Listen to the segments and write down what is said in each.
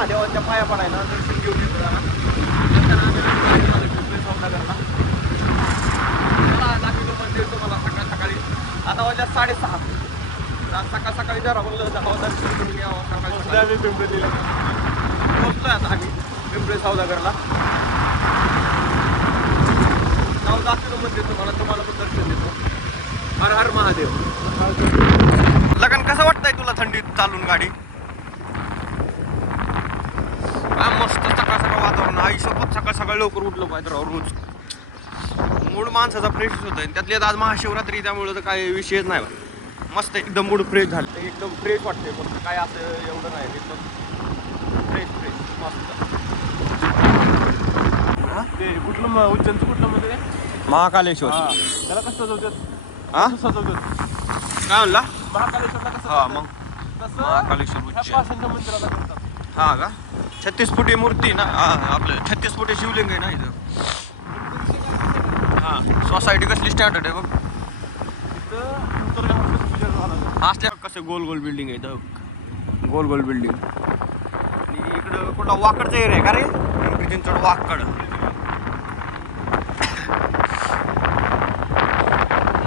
महादेवाच्या पाया पडायला दर्शन घेऊन येतो जरा. नंतर आम्ही पिंपरी सौदागरला. चला दाखवतो मंदिर तुम्हाला सकाळ सकाळी. आता वाजल्या 6:30. सकाळ सकाळी जरा म्हणलं जावं दर्शन करून घ्यावं. सकाळी पिंपरीला पोहोचलोय आता आम्ही पिंपरी सौदागरला. जाऊ दाखवतो मंदिर तुम्हाला पण दर्शन देतो. हर हर महादेव. लगन कसं वाटतंय तुला थंडीत चालून गाडी? मस्त सकाळ सकाळ वातावरण. आई सोबत सकाळ सकाळ लवकर उठलं पाहिजे रोज. मूड माणसाचा फ्रेश होत आहे. त्यातली आज महाशिवरात्री त्यामुळे तर काही विषयच नाही. मस्त एकदम मूड फ्रेश झालं. एकदम फ्रेश वाटते. फक्त काय असं एवढं नाही. एकदम फ्रेश फ्रेश मस्त. ते कुठलं उज्जैनचं कुठलं मध्ये महाकालेश्वर. त्याला कसं सजवतात? हा सजवतात काय म्हणला? महाकालेश्वरला कसं? हा मग तसं महाकालेश्वर ह्या उज्जैन. पाषाणच्या मंदिराला करतात. हा का? 36 फुटी मूर्ती ना. आपलं 36 फुटी शिवलिंग आहे ना इथं. हा सोसायटी कसली स्टँडर्ड आहे बघ. तिथं उत्तरगावाचं पूजा झालं. असल्या कसं गोल गोल बिल्डिंग आहे इथं. गोल गोल बिल्डिंग. आणि इकडं कुठं वाकडचं एरिया आहे का रे? चिंचवड वाकड.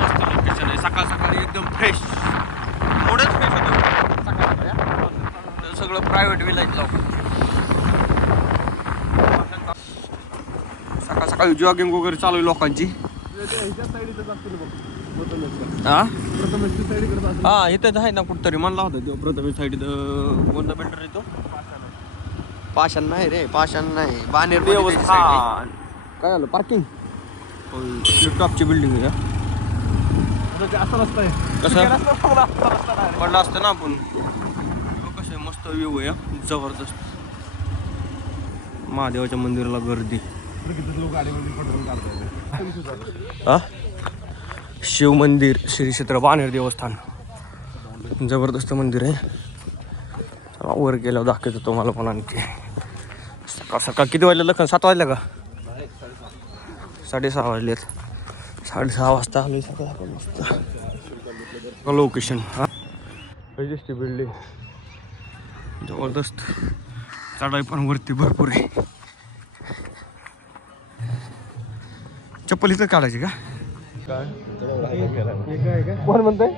मस्त लोकेशन आहे. सकाळ सकाळी एकदम फ्रेश. थोडंच फ्रेश होतं सकाळ सकाळी. सगळं प्रायव्हेट विलायच लावून सकाळ सकाळी जॉगिंग वगैरे चालू आहे लोकांची. हा इथंच आहे ना कुठतरी म्हणला होता तो प्रथम साईड. कोणता बिल्डर आहे तो? पाषाण नाही रे. पाषाण नाही. बानेर देवस्थान. काय झालं? पार्किंग टॉपची बिल्डिंग आहे. असं नसतंय. कसं पडलं असतं ना आपण. कसं मस्त व्ह्यू आहे. जबरदस्त. महादेवाच्या मंदिराला गर्दी. हा शिव मंदिर श्री क्षेत्र बानेर देवस्थान. जबरदस्त मंदिर आहे. वर गेल्यावर दाखवतो तुम्हाला पण आणखी. सकाळ सकाळ किती वाजले लखन? 7 वाजल्या का? 6:30 वाजलेत. 6:30 वाजता आलोय सकाळ सकाळ. मस्त लोकेशन. हा रजिस्ट्री बिल्डिंग जबरदस्त. चढाई पण वरती भरपूर आहे. चप्पल इथं काढायची का? कोण म्हणतंय?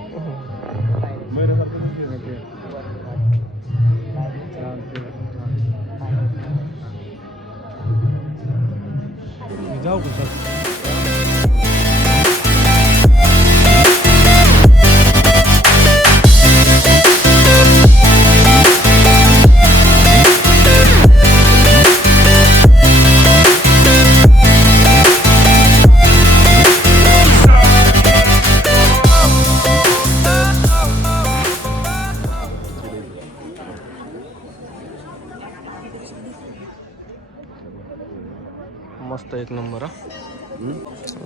जाऊ का? मस्त एक नंबर. हा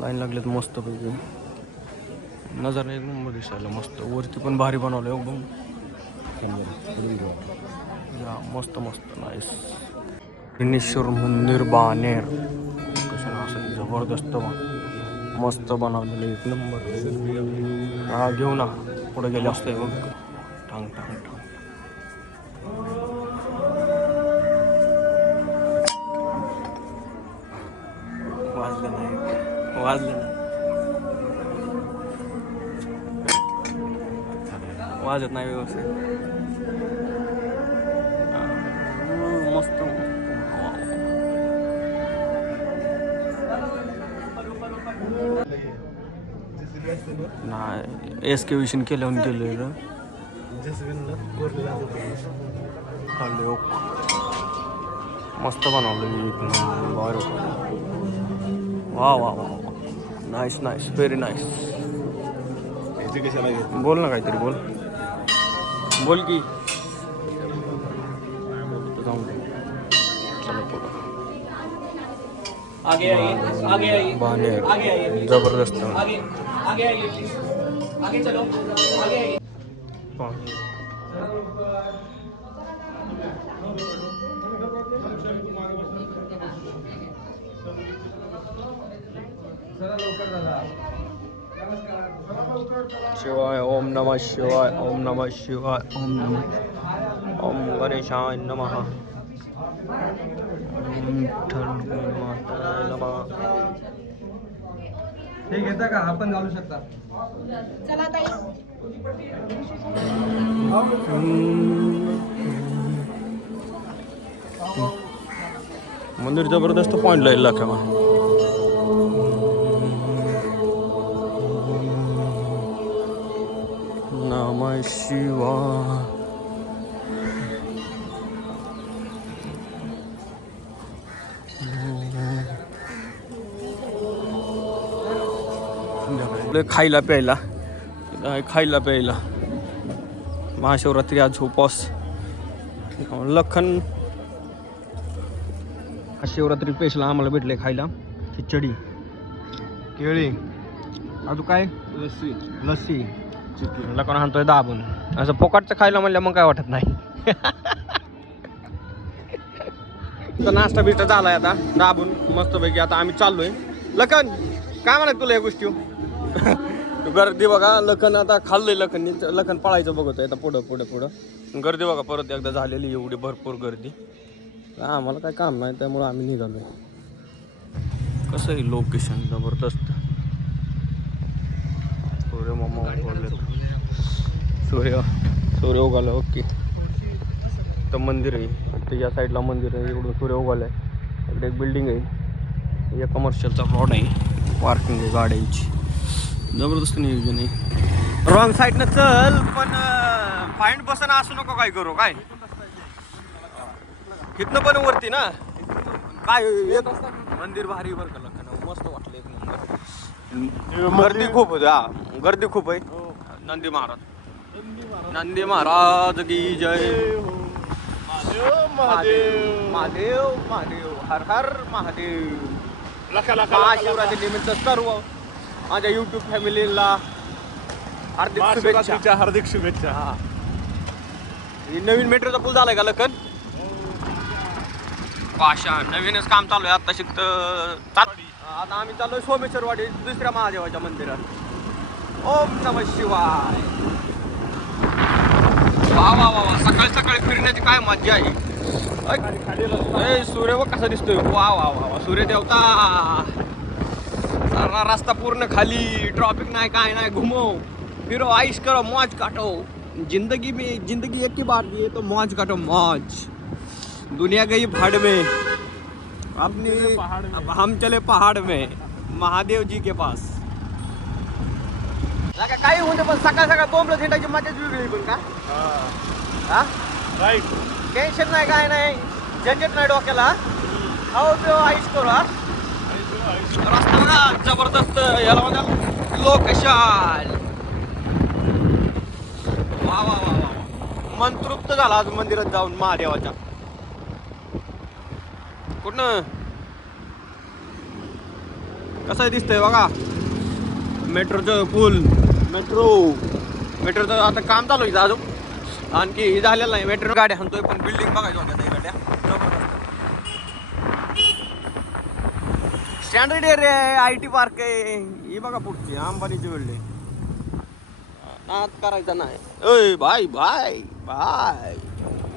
लाईन लागलेत मस्त पैकी. नजारा एक नंबर दिसायला मस्त. वरती पण भारी बनवलं एकदम. मस्त मस्त नाईस. विघ्नेश्वर मंदिर बानेर. कसं असं जबरदस्त मस्त बनवलेलं एक नंबर. हा घेऊ ना. पुढे गेले असतंय बघ. टांग टांग टांग. वाजलं नाही. वाजत नाही व्यवस्थित. मस्त नाही. एस्केव्हेशन केल्यावर केलं. मस्त बनवलं. वा वा वा. Nice nice. Very nice. बोल ना काहीतरी. बोल की. बानेर जबरदस्त. शिवाय ओम नमः शिवाय. ओम नमः शिवाय. ओम गणेशाय नमः. हे घेता का आपण घालू शकता. चला ताई. मंदिर जबरदस्त पॉइंट लागेल का नमः शिवाय. खायला प्यायला महाशिवरात्री आज उपवास. लखन शिवरात्री स्पेशल आम्हाला भेटले खायला खिचडी केळी अजून काय लस्सी लखन आणतोय दाबून. असं फोकाटचं खायला म्हणलं मग काय वाटत नाही. नाश्ता बिष्टा झालाय आता दाबून मस्तपैकी. आता आम्ही चाललोय. लखन काय म्हणत तुला या गोष्टी गर्दी बघा. लखन आता खाल्लंय लखन पळायचं बघतोय आता पुढं गर्दी बघा परत एकदा झालेली एवढी भरपूर गर्दी. आम्हाला काय काम नाही त्यामुळे आम्ही निघालोय. कसं आहे लोकेशन जबरदस्त. सूर्य मामा उगवले. सूर्य उगवला. ओके तर मंदिर आहे तर या साईडला मंदिर आहे. एवढं सूर्य उगवलाय. इकडे एक बिल्डिंग आहे. या कमर्शियलचा प्लॉट आहे. पार्किंग आहे गाड्यांची. जबरदस्त नियोजन आहे. रॉंग साईडनं चल पण फाईंड बसन असू नको काय करू काय इथनं पण वरती ना काय एक मंदिर भारी बरं का लखन मस्त वाटलं एक नंबर. गर्दी खूप होती. हा गर्दी खूप आहे. नंदी महाराज की जय. महादेव हर हर महादेव. महाशिवरात्री निमित्त सर्व माझ्या युट्यूब फॅमिलीला हार्दिक शुभेच्छा. हा नवीन मेट्रोचा पूल झालाय का लखन. पाषाण नवीनच काम चालू आहे. आता आता आम्ही चाललोय सोमेश्वरवाडी दुसऱ्या महादेवाच्या मंदिरात. ओम नमः शिवाय. वा वा वा वा सकाळी फिरण्याची काय मज्जा आहे. सूर्य व कसा दिसतोय. वा वा वा वा सूर्य देवता. सारा रस्ता पूर्ण खाली. ट्रॉफिक नाही काय नाही. घुमो फिरो आइश करो मौज काटो. जिंदगी एक ही बार दिए तो मौज काटो मौज. दुनिया गई भाड़ में अब हम चले पहाड़ में महादेव जी के पास. काही होते पण सकाळ बोंबलं झेंडाची मजाच वेगळी पण का. हा राईट. टेन्शन नाही काय नाही. झंझट नाही डोक्याला. खाओ पिओ आईश करू. रस्ता बघा जबरदस्त. याला म्हणा लोकेशन. वा वा वा वा मन तृप्त झाला आज मंदिरात जाऊन महादेवाच्या. कुठनं कसं दिसतंय बघा. मेट्रोचं पूल मेट्रोचं आता काम चालू आहे अजून. आणखी हे झालेलं नाही. मेट्रो गाड्या आणतोय पण बिल्डिंग बघायची होत्या त्या गाड्या. स्टँडर्ड एरिया आहे. IT पार्क आहे. ही बघा पुढची अंबानीची बिल्डिंग. नाद करायचा नाही. ओय बाय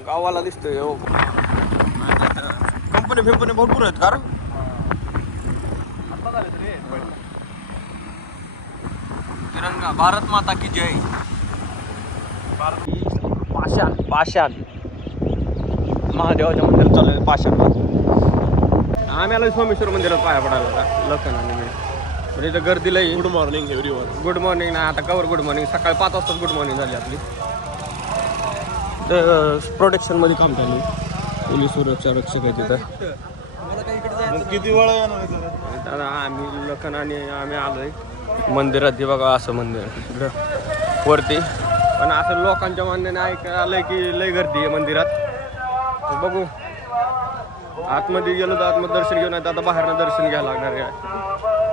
गावाला दिसतोय. हो कंपनी भरपूर आहेत कारण तिरंगा भारत माता की जय. पाषाण महादेवाच्या मंदिरात चालू आहे. पाषाण आम्ही आलो सोमेश्वर मंदिरात पाया पडायला लखन आणि मी. म्हणजे इथं गर्दी लई. Good morning everyone. Good morning ना आता कवर गुड मॉर्निंग. सकाळी 5 वाजता गुड मॉर्निंग झाली आपली. तर प्रोटेक्शनमध्ये काम चालू. पोलीस सुरक्षा रक्षक आहे तिथं. किती वेळा येणार दादा आम्ही लखन आणि आम्ही आलोय मंदिरात. हे बघा असं मंदिर इकडं वरती. पण असं लोकांच्या म्हणण्याने ऐकायला आलंय की लय गर्दी आहे मंदिरात. बघू आतमध्ये गेलो तर आतमध्ये दर्शन घेऊन आता बाहेरनं दर्शन घ्यायला लागणार आहे.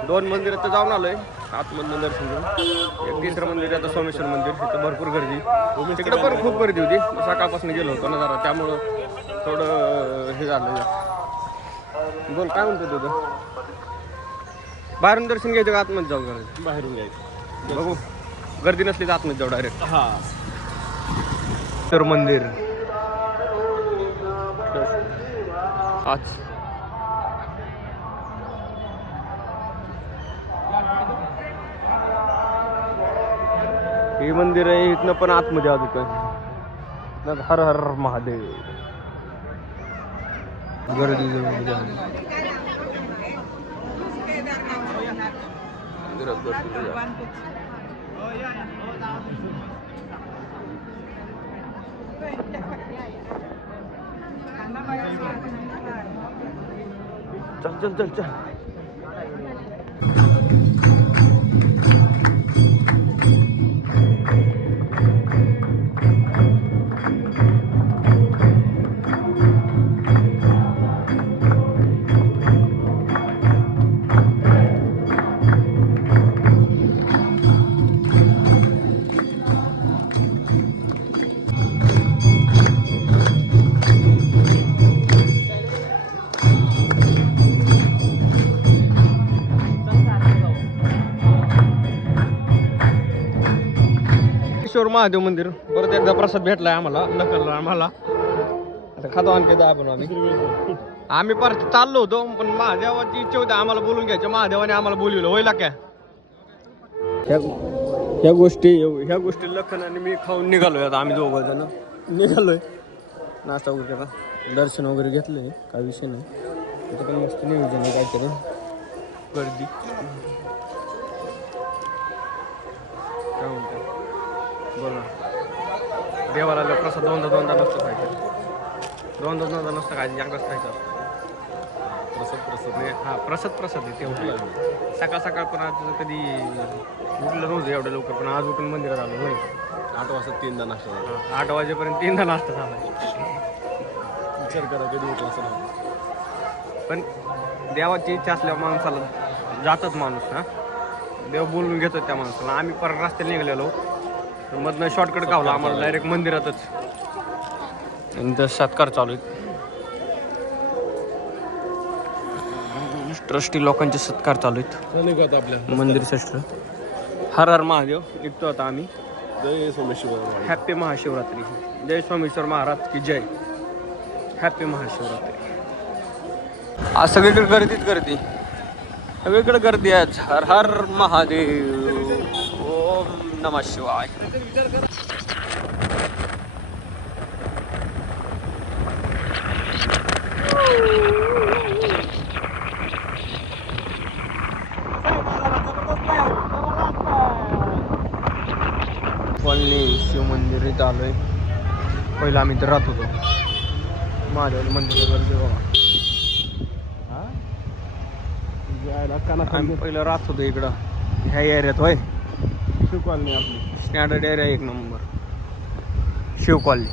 2 मंदिरात जाऊन आलोय आतमधनं दर्शन घेऊन. एक तिसरं मंदिर आता सोमेश्वर मंदिर. तिथं भरपूर गर्दी. तिकडे पण खूप गर्दी होती. सकाळपासून गेलो होतो ना जरा त्यामुळं थोडं हे झालं. बोल काय म्हणतो तुझं. बाहेरून दर्शन घ्यायचं का आतमध्ये जाऊ करायचं. बाहेरून घ्यायचं. बघू गर्दी नसली तर आतमध्ये जाऊ डायरेक्ट. हा तर मंदिर हाच हे मंदिर आहे. इथनं पण आतमध्ये अजून काय हर हर महादेव. गर्दी चल चल चल चल. महादेव मंदिर परत एकदा प्रसाद भेटलाय आम्हाला लखनला. आम्हाला आता खातो आणखी आपण आम्ही परत चाललो होतो पण महादेवाची इच्छा होती आम्हाला बोलून घ्यायचं. महादेवाने आम्हाला बोलवलं होईल क्या ह्या गोष्टी लखन आणि मी खाऊन निघालोय. आता आम्ही दोघं जण निघालोय. नाश्ता वगैरे केला दर्शन वगैरे घेतलंय काय विषय नाही. तिथं पण मस्त नियोजन आहे काहीतरी गर्दी काय म्हणते बोल ना. देवाला प्रसाद दोनदा नसतं खायचं. दोनदा नसतं खायचं एकदाच खायचं. प्रसाद आहे ते सकाळ पण आज कधी उठलं नव्हतं एवढ्या लवकर पण आज उठून मंदिरात आलो होय. 8 वाजता 3दा नाश्ता झाला. 8 वाजेपर्यंत 3दा नाश्ता झाला. विचार करा कधी उठला असं. पण देवाची इच्छा असल्यावर माणसाला जातात माणूस. हा देव बोलून घेतो त्या माणसाला. आम्ही परत रस्त्याला निघालेलो मधनं शॉर्टकट गावला आम्हाला डायरेक्ट मंदिरातच. आणि सत्कार चालू आहेत. ट्रस्टी लोकांचे सत्कार चालू आहेत. आपल्या मंदिर श्रेष्ठ हर हर महादेव निघतो आता आम्ही. जय सोमेश्वर. हॅपी महाशिवरात्री. जय सोमेश्वर महाराज की जय. हॅपी महाशिवरात्री. आज सगळीकडे गर्दी सगळीकडे गर्दी आहे. हर हर महादेव. ओम नमः शिवाय. कॉलनी शिव मंदिर इथं आलोय. पहिलं आम्ही तर राहत होतो महादेव मंदिर गर्दी बाबा. आम्ही पहिलं राहत होतो इकडं ह्या एरियात होय. शिव कॉलनी आपली standard area 1 number Shiv colony.